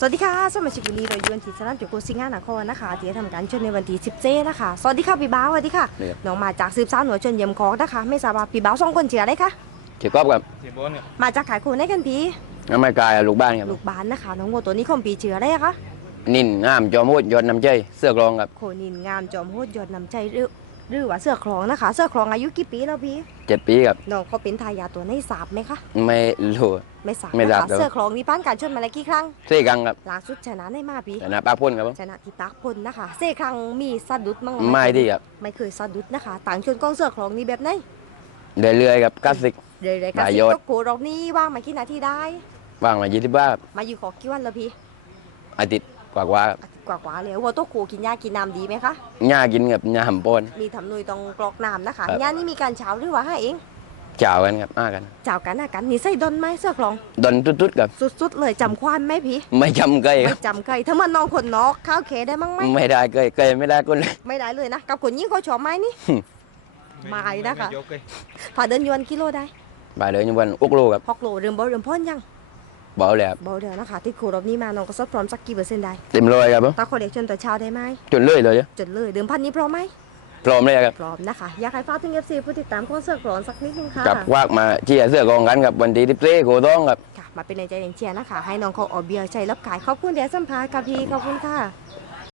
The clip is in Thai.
สวัสดีค่ะสมาชิกวันนี้เราอยู่กันที่สนามจุกุสิงห์นครนะคะที่จะทำการชนในวันที่17นะคะสวัสดีค่ะพี่บ้าวสวัสดีค่ะเนี่ยน้องมาจากสืบสาวหน่วยชนเยี่ยมคอกนะคะ ไม่ทราบว่าพี่บ้าวสองคนเชียร์อะไรคะเกี่ยวกับกับเสียบอลเนี่ยมาจากขายโคนได้กันพี่น้ำไม่กายลูกบ้านครับลูกบ้านนะคะ น้องโมตัวนี้ของพี่เชียร์อะไรอะคะนินงามจอมพูดยอดน้ำใจเสื้อกรองครับโคนินงามจอมโหดยอดน้ำใจหรือ หรือว่าเสื้อคลองนะคะ เสื้อคลองอายุกี่ปีแล้วพี่เจ็ดปีครับน้องเขาเป็นทายาทตัวในสาบไหมคะไม่รู้ไม่สาบไม่นะทราบคะครับเสื้อคลองนี่ป้านการชนมาแล้วกี่ครั้งเสี่กังครับล่าสุดชนะได้มาพี่แต่นาป้าพ่นครับผมชนะที่ปักพลนะคะเซครั้งมีสะดุดมั้งหไม่ดีครับไม่เคยสะดุดนะคะ ต่างชนกองเสื้อคลองนี่แบบไหนเรื่อยๆครับคลาสสิกเรื่อยๆกันหลายสิยอดก็โกรอบนี้ว่างมากี่นาทีได้ว่างมายี่สิบบ้าครับมาอยู่ขอกี่วันแล้วพี่อาทิตย์ กว่าๆครับอาทิตย์กว่าๆแล้ววัวโตโคกินหญ้ากินน้ำดีไหมคะ หญ้ากินกับหญ้าหำปนมีทำหนุยตรงกรอกน้ำนะคะครับ หญ้านี่มีการเช้าหรือว่าให้เองเจ้ากันครับมากันเจ้ากันนะกันนี่ใส่ดอนไหมเสื้อคลองดนตุ๊ดๆครับสุดๆเลยจำความไหมพี่ไม่จำเกยคไม่รับ จำใครถ้ามันน้องคนนอกข้าวเคได้มั้งไหมไม่ได้เกยเกยไม่ได้ก็เลย ไม่ได้เลยนะ กับคนยิ่งเขาชอบไหมนี่ ไม่นะคะยกเลยผ่าเดินยวนกิโลได้บ่ายเดินอยู่บนอุกโลครับหกโลเริ่มบ่เริ่มพ่นยัง เบาเลยครับเบาเดียวนะคะที่โครอบนี้มาน้องก็สดพร้อมสักกี่เปอร์เซ็นต์ได้เต็มร้อยครับผมตาขอเด็กชนแต่เช้าได้ไหมจนเลยเลยจ้ะจดเลยเดิมพันนี้พร้อมไหมพร้อมเลยครับพร้อมนะคะ อยากให้ฟ้ากถึงเอฟซีผู้ติดตามคอนเสิร์ตกรอนสักนิดนึงค่ะจับวากมาเชียร์เสื้อกรองกันกับวันที่สิบสี่โคต้องครับค่ะมาเป็นในใจแรงเชียร์นะคะ ให้น้องเขาออกเบียร์ใจรับขายขอบคุณเดี๋ยวสัมภาษณ์กับพี่ขอบคุณค่ะ